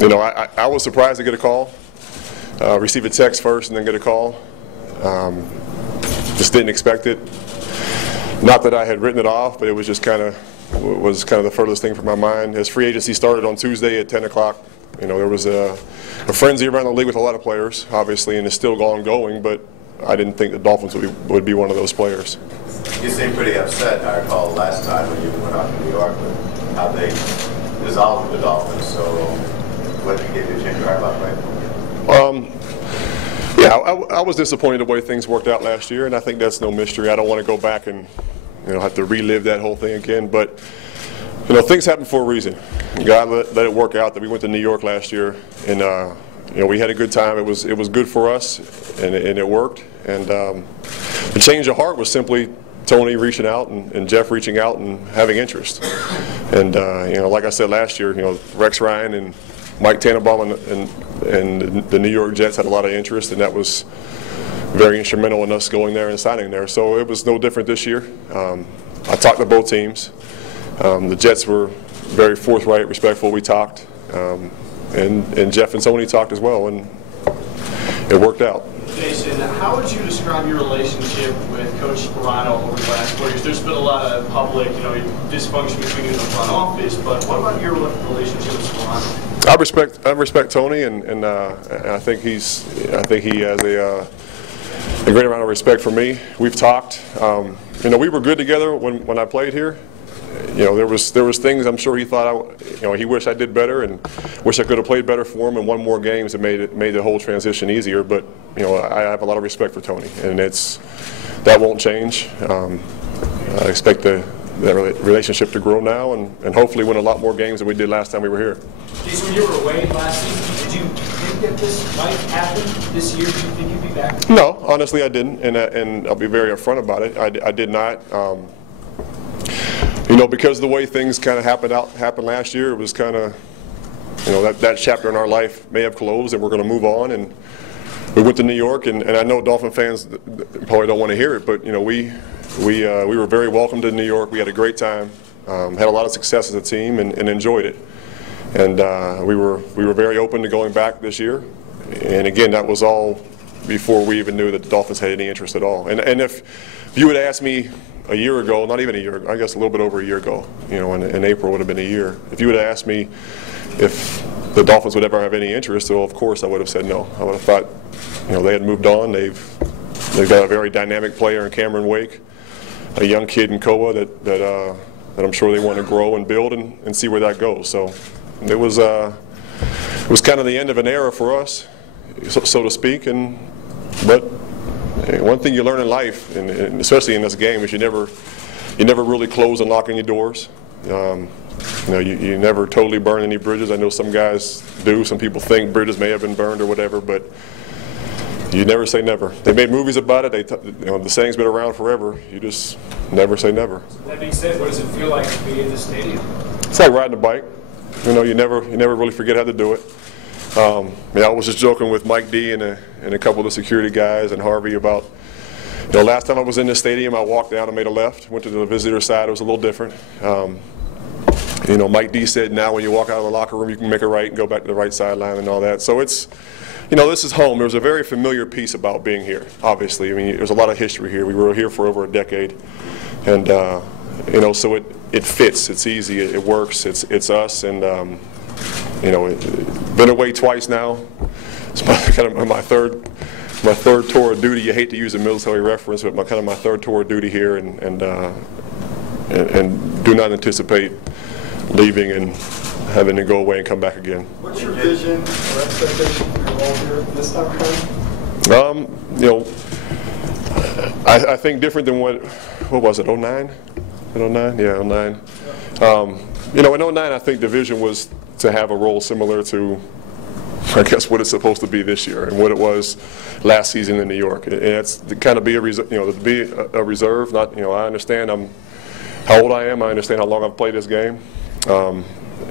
You know, I was surprised to get a call. Receive a text first and then get a call. Just didn't expect it. Not that I had written it off, but it was just kind of the furthest thing from my mind. As free agency started on Tuesday at 10 o'clock, you know, there was a frenzy around the league with a lot of players, obviously, and it's still ongoing, but I didn't think the Dolphins would be one of those players. You seemed pretty upset, I recall, last time when you went out to New York with how they dissolved the Dolphins. So what gave you a change of heart about right? Yeah, I was disappointed the way things worked out last year, and I think that's no mystery. I don't want to go back and, you know, have to relive that whole thing again. But, you know, things happen for a reason. God let it work out that we went to New York last year, and you know, we had a good time. It was good for us, and it worked. And the change of heart was simply Tony reaching out and Jeff reaching out and having interest. And you know, like I said last year, you know, Rex Ryan and Mike Tannenbaum and the New York Jets had a lot of interest, and that was very instrumental in us going there and signing there. So it was no different this year. I talked to both teams. The Jets were very forthright, respectful. We talked, and Jeff and Tony talked as well, and it worked out. Jason, how would you describe your relationship with Coach Sperano over the last 4 years? There's been a lot of public, you know, dysfunction between you and the front office, but what about your relationship with Sperano? I respect Tony, and I think he has a great amount of respect for me. We've talked. You know, we were good together when I played here. You know, there was things I'm sure he thought he wished I did better, and wish I could have played better for him and won more games and made the whole transition easier. But you know, I have a lot of respect for Tony, and that won't change. I expect that relationship to grow now, and hopefully win a lot more games than we did last time we were here. Jason, when you were away last season, did you think that this might happen this year? Do you think you'd be back? No, honestly, I didn't, and I'll be very upfront about it. I did not. You know, because the way things kind of happened last year, it was kind of, you know, that chapter in our life may have closed, and we're going to move on. And we went to New York, and I know Dolphin fans probably don't want to hear it, but you know, we were very welcomed in New York. We had a great time, had a lot of success as a team, and enjoyed it. And we were very open to going back this year. And again, that was all before we even knew that the Dolphins had any interest at all. And if you would ask me a year ago, not even a year, I guess a little bit over a year ago, you know, in April would have been a year. If you would have asked me if the Dolphins would ever have any interest, well, of course I would have said no. I would have thought, you know, they had moved on. They've got a very dynamic player in Cameron Wake, a young kid in Koa that I'm sure they want to grow and build and see where that goes. So it was kind of the end of an era for us, so to speak. But one thing you learn in life, and especially in this game, is you never really close and lock any doors. You know, you never totally burn any bridges. I know some guys do. Some people think bridges may have been burned or whatever, but you never say never. They made movies about it. You know, the saying's been around forever. You just never say never. That being said, what does it feel like to be in the stadium? It's like riding a bike. You know, you never really forget how to do it. You know, I was just joking with Mike D and a couple of the security guys and Harvey about, you know, last time I was in this stadium, I walked down and made a left, went to the visitor side. It was a little different. You know, Mike D said now when you walk out of the locker room, you can make a right and go back to the right sideline and all that. So it's, you know, this is home. There's a very familiar piece about being here, obviously. I mean, there's a lot of history here. We were here for over a decade. And, you know, so it fits. It's easy. It works. It's us. And, you know, been away twice now. It's kind of my third tour of duty. You hate to use a military reference, but my third tour of duty here, and do not anticipate leaving and having to go away and come back again. What's your vision or expectation for your role here this time around? You know, I think different than what was it, 09? 09? Yeah, 09. You know, in 09, I think the vision was to have a role similar to, I guess, what it's supposed to be this year and what it was last season in New York. And it's to kind of be a reserve. Not, you know, I understand how old I am. I understand how long I've played this game. I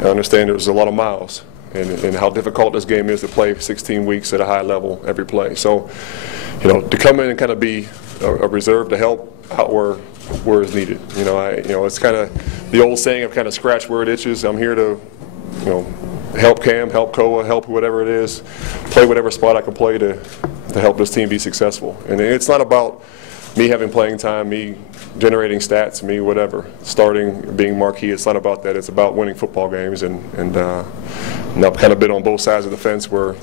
understand there's a lot of miles and how difficult this game is to play 16 weeks at a high level every play. So, you know, to come in and kind of be a reserve to help out where it's needed. You know, it's kind of the old saying of kind of scratch where it itches. I'm here to, you know, help Cam, help Koa, help whatever it is, play whatever spot I can play to help this team be successful. And it's not about me having playing time, me generating stats, me whatever, starting, being marquee. It's not about that. It's about winning football games. And I've kind of been on both sides of the fence where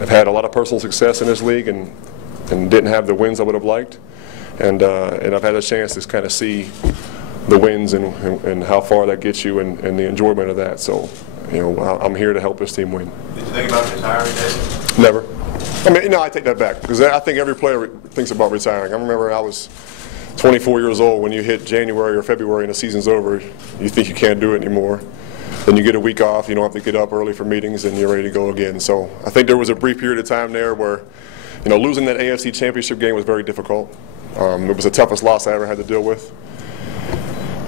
I've had a lot of personal success in this league and didn't have the wins I would have liked. And I've had a chance to kind of see the wins and how far that gets you and the enjoyment of that. So, I'm here to help this team win. Did you think about retiring, Dave? Never. I mean, I take that back because I think every player thinks about retiring. I remember I was 24 years old when you hit January or February and the season's over. You think you can't do it anymore. Then you get a week off. You don't have to get up early for meetings, and you're ready to go again. So I think there was a brief period of time there where, losing that AFC Championship game was very difficult. It was the toughest loss I ever had to deal with.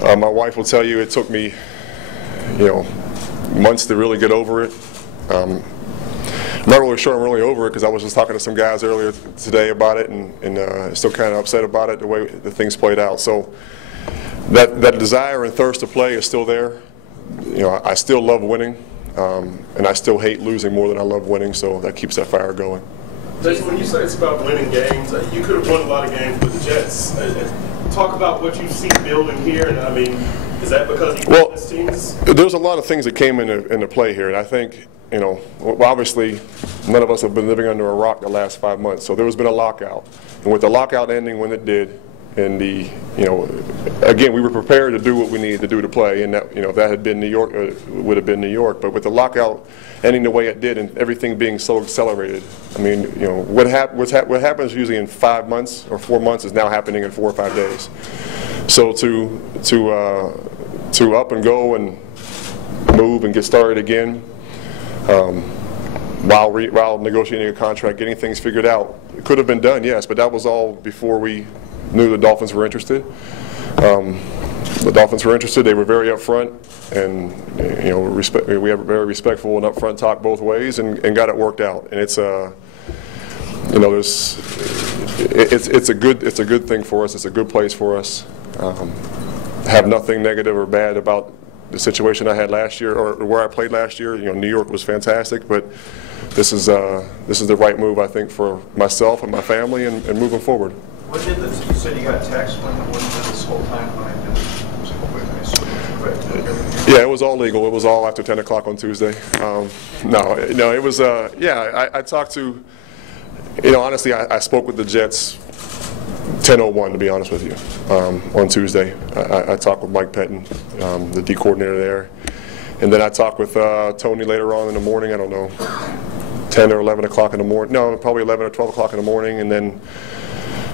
My wife will tell you it took me, months to really get over it. I'm not really sure I'm really over it because I was just talking to some guys earlier today about it and still kind of upset about it, the way the things played out. So that desire and thirst to play is still there. I still love winning, and I still hate losing more than I love winning, so that keeps that fire going. Jason, when you say it's about winning games, you could have won a lot of games with the Jets. Talk about what you see building here, and I mean, is that because you won this teams? There's a lot of things that came into play here, and I think, obviously, none of us have been living under a rock the last 5 months, so there's been a lockout. And with the lockout ending when it did, and again, we were prepared to do what we needed to do to play, and that, if that had been New York, it would have been New York. But with the lockout ending the way it did, and everything being so accelerated, I mean, what happens usually in 5 months or 4 months is now happening in 4 or 5 days. So to up and go and move and get started again, while negotiating a contract, getting things figured out, it could have been done, yes, but that was all before we knew the Dolphins were interested. The Dolphins were interested. They were very upfront, and we have a very respectful and upfront talk both ways, and got it worked out. And it's it's a good thing for us. It's a good place for us. Have nothing negative or bad about the situation I had last year or where I played last year. New York was fantastic, but this is the right move, I think, for myself and my family and moving forward. What did you said you got a text when this whole timeline Yeah, it was all legal. It was all after 10 o'clock on Tuesday. No, it was, I talked to, honestly, I spoke with the Jets 10:01, to be honest with you, on Tuesday. I talked with Mike Pettin, the D coordinator there. And then I talked with Tony later on in the morning, I don't know, 10 or 11 o'clock in the morning. No, probably 11 or 12 o'clock in the morning. And then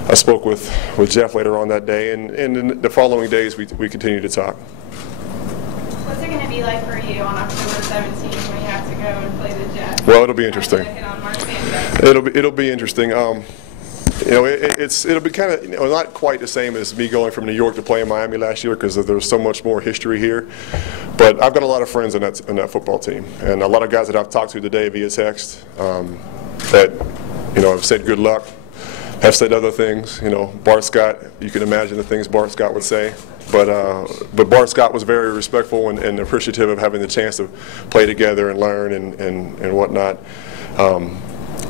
I spoke with Jeff later on that day, and in the following days we continued to talk. What's it going to be like for you on October 17th when you have to go and play the Jets? Well, it'll be interesting. It'll be interesting. It'll be kind of not quite the same as me going from New York to play in Miami last year because there's so much more history here. But I've got a lot of friends in that football team, and a lot of guys that I've talked to today via text that have said good luck. Have said other things, Bart Scott, you can imagine the things Bart Scott would say, but Bart Scott was very respectful and appreciative of having the chance to play together and learn and whatnot.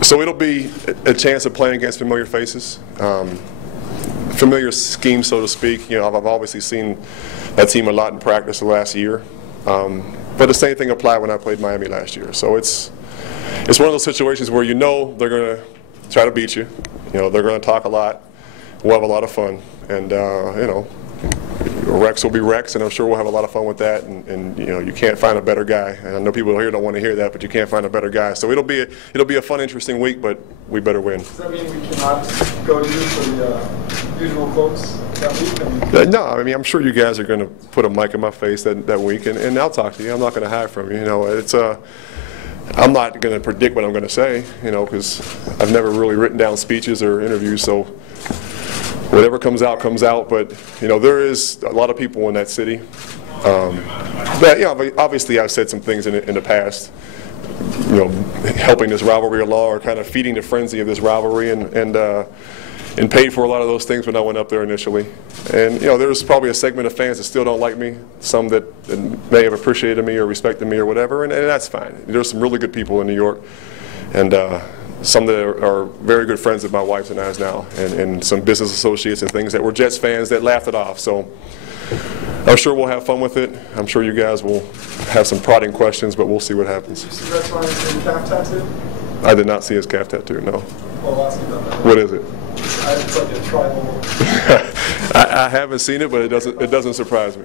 So it'll be a chance of playing against familiar faces, familiar schemes, so to speak. I've obviously seen that team a lot in practice the last year, but the same thing applied when I played Miami last year. So it's one of those situations where they're going to try to beat you. They're going to talk a lot. We'll have a lot of fun, and Rex will be Rex, and I'm sure we'll have a lot of fun with that. And you can't find a better guy. And I know people here don't want to hear that, but you can't find a better guy. So it'll be a fun, interesting week, but we better win. Does that mean we cannot go to you for the usual quotes that week? No, I mean I'm sure you guys are going to put a mic in my face that week, and I'll talk to you. I'm not going to hide from you. I'm not going to predict what I'm going to say, because I've never really written down speeches or interviews, so whatever comes out, comes out. But, there is a lot of people in that city. Obviously I've said some things in the past, helping this rivalry along or kind of feeding the frenzy of this rivalry. And and paid for a lot of those things when I went up there initially. And you know, there's probably a segment of fans that still don't like me, some that may have appreciated me or respected me or whatever, and that's fine. There's some really good people in New York, and some that are very good friends of my wife's and I's now, and some business associates and things that were Jets fans that laughed it off. So I'm sure we'll have fun with it. I'm sure you guys will have some prodding questions, but we'll see what happens. Did you see Rex Ryan's calf tattoo? I did not see his calf tattoo, no. Well, I'll ask you about that. What is it? It's like a tribal. I haven't seen it, but it doesn't surprise me.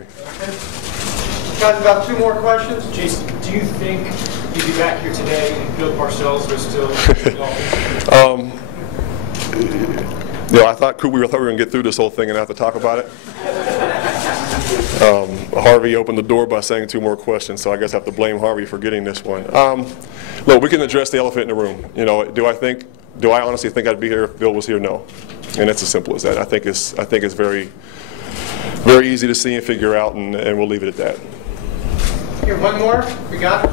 Guys, about 2 more questions. Jason, do you think you'd be back here today and Bill Parcells are still You know, I thought we were going to get through this whole thing and not have to talk about it. Harvey opened the door by saying 2 more questions, so I guess I have to blame Harvey for getting this one. Look, we can address the elephant in the room. You know, do I honestly think I'd be here if Bill was here? No, and it's as simple as that. I think it's very, very easy to see and figure out, and we'll leave it at that. Here, one more. We got it.